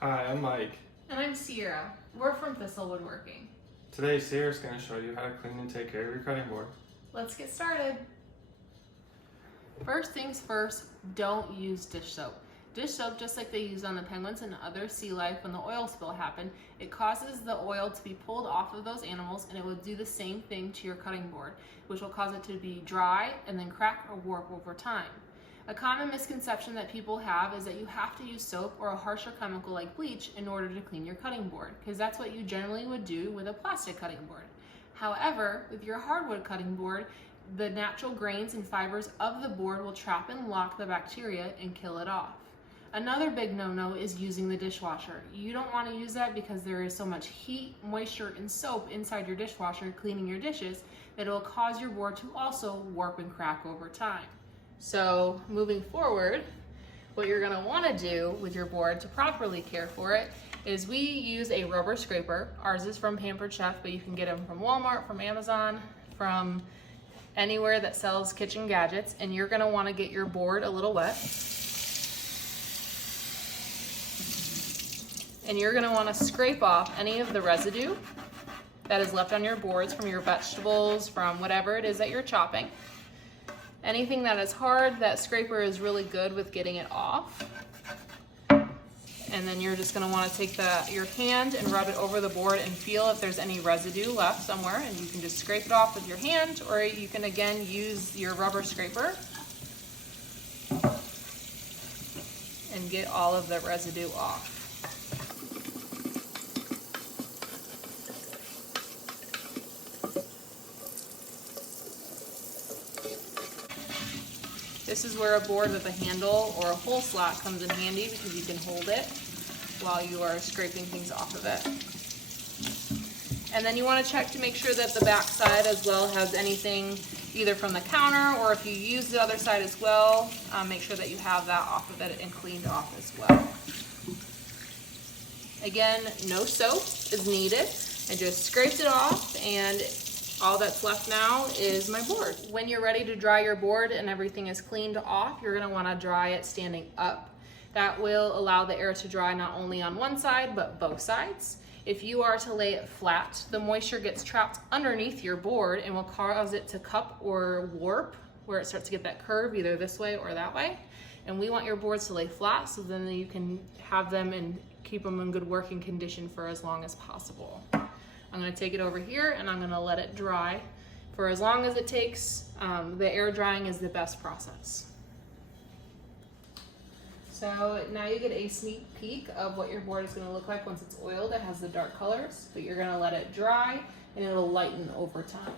Hi, I'm Mike. And I'm Sierra. We're from Thistle Woodworking. Today, Sierra's going to show you how to clean and take care of your cutting board. Let's get started. First things first, don't use dish soap. Dish soap, just like they use on the penguins and other sea life when the oil spill happened, it causes the oil to be pulled off of those animals, and it will do the same thing to your cutting board, which will cause it to be dry and then crack or warp over time. A common misconception that people have is that you have to use soap or a harsher chemical like bleach in order to clean your cutting board, because that's what you generally would do with a plastic cutting board. However, with your hardwood cutting board, the natural grains and fibers of the board will trap and lock the bacteria and kill it off. Another big no-no is using the dishwasher. You don't want to use that because there is so much heat, moisture, and soap inside your dishwasher cleaning your dishes that it will cause your board to also warp and crack over time. So moving forward, what you're going to want to do with your board to properly care for it is we use a rubber scraper. Ours is from Pampered Chef, but you can get them from Walmart, from Amazon, from anywhere that sells kitchen gadgets. And you're going to want to get your board a little wet. And you're going to want to scrape off any of the residue that is left on your boards from your vegetables, from whatever it is that you're chopping. Anything that is hard, that scraper is really good with getting it off. And then you're just gonna wanna take your hand and rub it over the board and feel if there's any residue left somewhere, and you can just scrape it off with your hand, or you can again use your rubber scraper and get all of the residue off. This is where a board with a handle or a hole slot comes in handy, because you can hold it while you are scraping things off of it. And then you want to check to make sure that the back side as well has anything either from the counter, or if you use the other side as well, make sure that you have that off of it and cleaned off as well. Again, no soap is needed. I just scraped it off, and all that's left now is my board. When you're ready to dry your board and everything is cleaned off, you're gonna wanna dry it standing up. That will allow the air to dry not only on one side, but both sides. If you are to lay it flat, the moisture gets trapped underneath your board and will cause it to cup or warp, where it starts to get that curve either this way or that way. And we want your boards to lay flat, so then you can have them and keep them in good working condition for as long as possible. I'm going to take it over here and I'm going to let it dry for as long as it takes. The air drying is the best process. So now you get a sneak peek of what your board is going to look like once it's oiled. It has the dark colors, but you're going to let it dry and it'll lighten over time.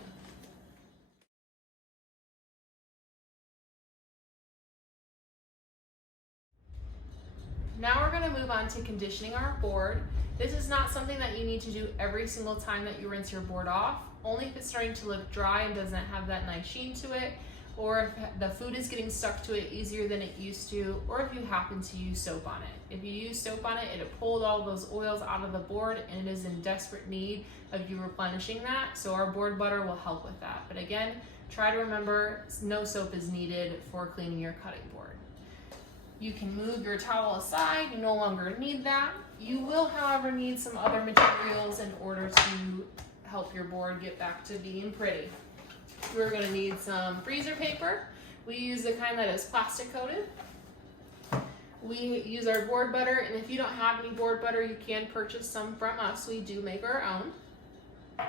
Now we're going to move on to conditioning our board. This is not something that you need to do every single time that you rinse your board off, only if it's starting to look dry and doesn't have that nice sheen to it, or if the food is getting stuck to it easier than it used to, or if you happen to use soap on it. If you use soap on it, it pulled all those oils out of the board and it is in desperate need of you replenishing that, so our board butter will help with that. But again, try to remember no soap is needed for cleaning your cutting board. You can move your towel aside, you no longer need that. You will, however, need some other materials in order to help your board get back to being pretty. We're gonna need some freezer paper. We use the kind that is plastic coated. We use our board butter, and if you don't have any board butter, you can purchase some from us. We do make our own.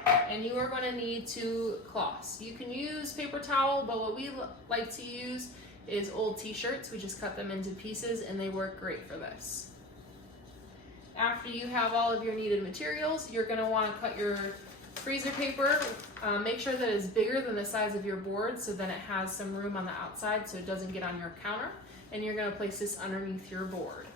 And you are gonna need 2 cloths. You can use paper towel, but what we like to use is old t-shirts. We just cut them into pieces and they work great for this. After you have all of your needed materials, you're going to want to cut your freezer paper. Make sure that it's bigger than the size of your board, so then it has some room on the outside so it doesn't get on your counter. And you're going to place this underneath your board.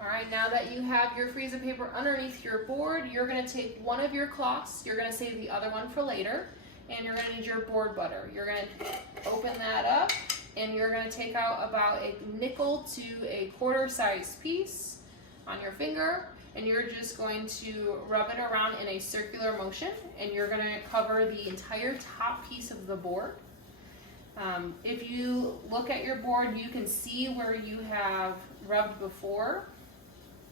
Alright, now that you have your freezer paper underneath your board, you're going to take one of your cloths, you're going to save the other one for later, and you're going to need your board butter. You're going to open that up, and you're going to take out about a nickel to a quarter size piece on your finger, and you're just going to rub it around in a circular motion, and you're going to cover the entire top piece of the board. If you look at your board, you can see where you have rubbed before.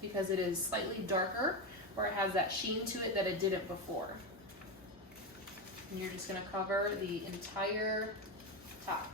because it is slightly darker, or it has that sheen to it that it didn't before. And you're just going to cover the entire top.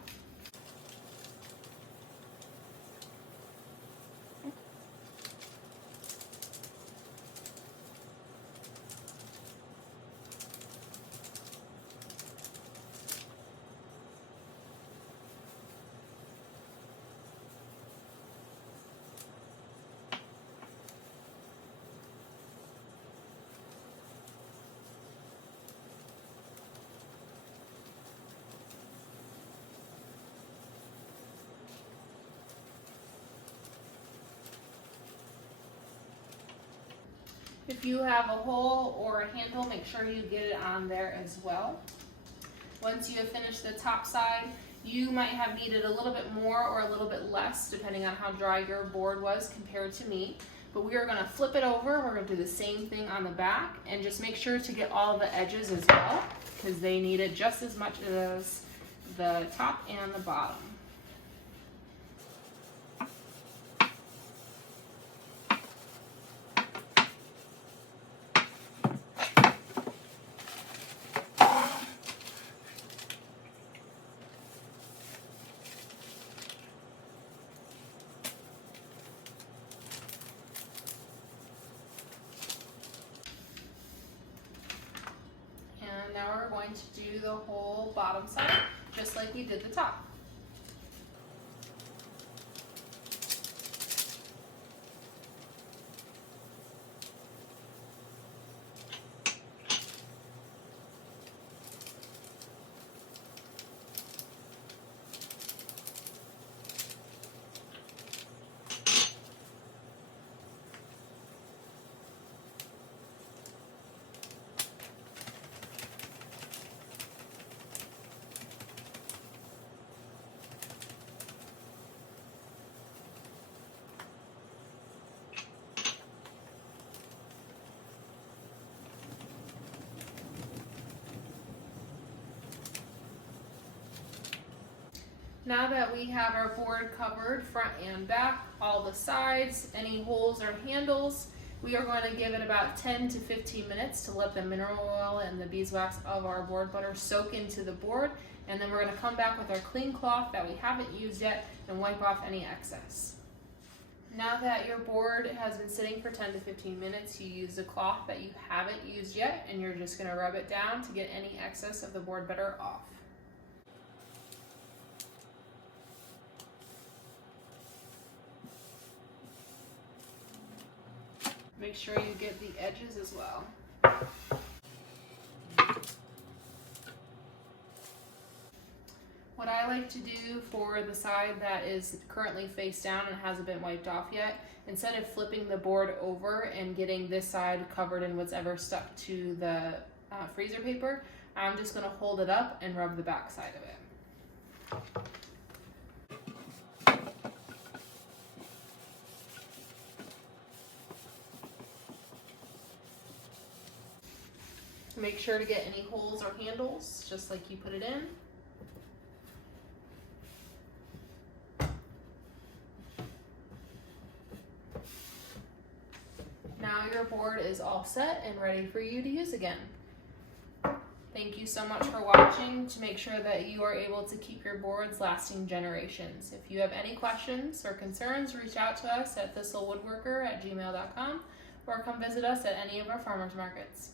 If you have a hole or a handle, make sure you get it on there as well. Once you have finished the top side, you might have needed a little bit more or a little bit less depending on how dry your board was compared to me. But we are going to flip it over. We're going to do the same thing on the back, and just make sure to get all the edges as well, because they need it just as much as the top and the bottom. Now we're going to do the whole bottom side, just like we did the top. Now that we have our board covered front and back, all the sides, any holes or handles, we are going to give it about 10 to 15 minutes to let the mineral oil and the beeswax of our board butter soak into the board, and then we're going to come back with our clean cloth that we haven't used yet and wipe off any excess. Now that your board has been sitting for 10 to 15 minutes, you use the cloth that you haven't used yet, and you're just going to rub it down to get any excess of the board butter off. Make sure you get the edges as well. What I like to do for the side that is currently face down and hasn't been wiped off yet, instead of flipping the board over and getting this side covered in what's ever stuck to the freezer paper, I'm just going to hold it up and rub the back side of it. Make sure to get any holes or handles, just like you put it in. Now your board is all set and ready for you to use again. Thank you so much for watching. To make sure that you are able to keep your boards lasting generations. If you have any questions or concerns, reach out to us at thistlewoodworker@gmail.com or come visit us at any of our farmers markets.